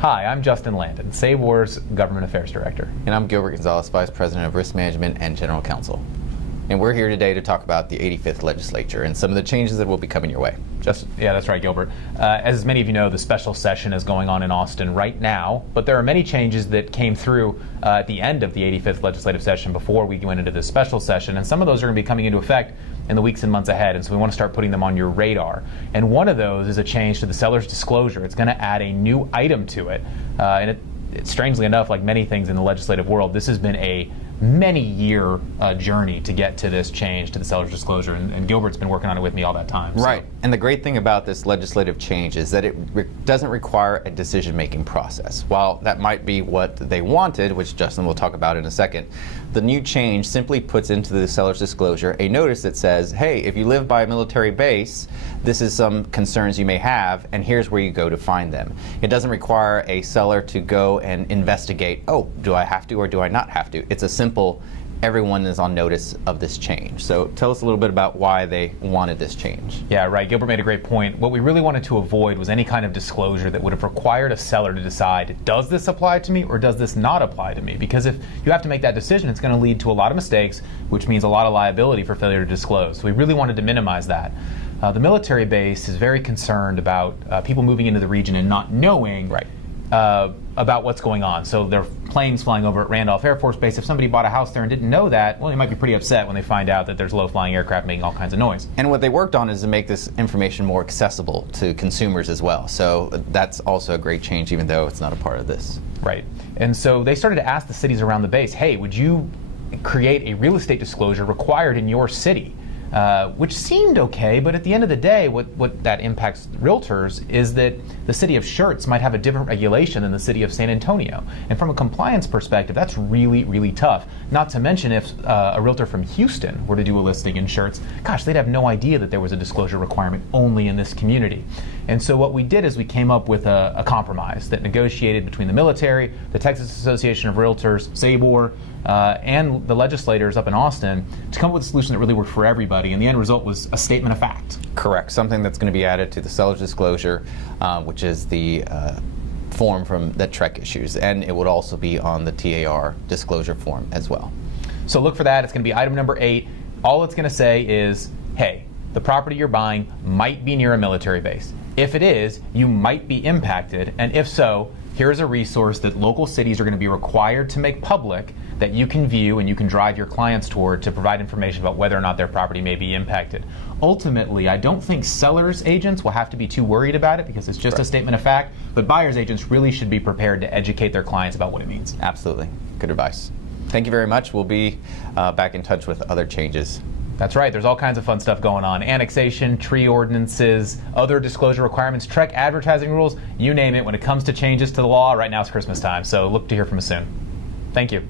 Hi, I'm Justin Landon, Sabor's Government Affairs Director. And I'm Gilbert Gonzalez, Vice President of Risk Management and General Counsel. And we're here today to talk about the 85th Legislature and some of the changes that will be coming your way. Yeah, that's right, Gilbert. As many of you know, the special session is going on in Austin right now, but there are many changes that came through at the end of the 85th legislative session before we went into this special session, and some of those are going to be coming into effect in the weeks and months ahead, and so we want to start putting them on your radar. And one of those is a change to the seller's disclosure. It's going to add a new item to it, and strangely enough, like many things in the legislative world, this has been a many-year journey to get to this change to the seller's disclosure, and Gilbert's been working on it with me all that time. Right, and the great thing about this legislative change is that it doesn't require a decision-making process. While that might be what they wanted, which Justin will talk about in a second, the new change simply puts into the seller's disclosure a notice that says, hey, if you live by a military base, this is some concerns you may have, and here's where you go to find them. It doesn't require a seller to go and investigate, oh, do I have to or do I not have to? It's a simple, everyone is on notice of this change. So tell us a little bit about why they wanted this change. Yeah, right. Gilbert made a great point. What we really wanted to avoid was any kind of disclosure that would have required a seller to decide, does this apply to me or does this not apply to me? Because if you have to make that decision, it's going to lead to a lot of mistakes, which means a lot of liability for failure to disclose. So we really wanted to minimize that. The military base is very concerned about people moving into the region and not knowing about what's going on. So there are planes flying over at Randolph Air Force Base. If somebody bought a house there and didn't know that, well, they might be pretty upset when they find out that there's low-flying aircraft making all kinds of noise. And what they worked on is to make this information more accessible to consumers as well. So that's also a great change, even though it's not a part of this. Right. And so they started to ask the cities around the base, hey, would you create a real estate disclosure required in your city? Which seemed okay, but at the end of the day, what that impacts realtors is that the city of Schertz might have a different regulation than the city of San Antonio. And from a compliance perspective, that's really, really tough. Not to mention if a realtor from Houston were to do a listing in Schertz, gosh, they'd have no idea that there was a disclosure requirement only in this community. And so what we did is we came up with a compromise that negotiated between the military, the Texas Association of Realtors, SABOR, and the legislators up in Austin to come up with a solution that really worked for everybody. And the end result was a statement of fact. Correct. Something that's going to be added to the seller's disclosure, which is the form that TREC issues. And it would also be on the TAR disclosure form as well. So look for that. It's going to be item number 8. All it's going to say is, hey, the property you're buying might be near a military base. If it is, you might be impacted. And if so, here's a resource that local cities are going to be required to make public that you can view and you can drive your clients toward to provide information about whether or not their property may be impacted. Ultimately, I don't think sellers' agents will have to be too worried about it because it's just a statement of fact, but buyers' agents really should be prepared to educate their clients about what it means. Absolutely. Good advice. Thank you very much. We'll be back in touch with other changes. That's right. There's all kinds of fun stuff going on. Annexation, tree ordinances, other disclosure requirements, TREC advertising rules, you name it. When it comes to changes to the law, right now it's Christmas time. So look to hear from us soon. Thank you.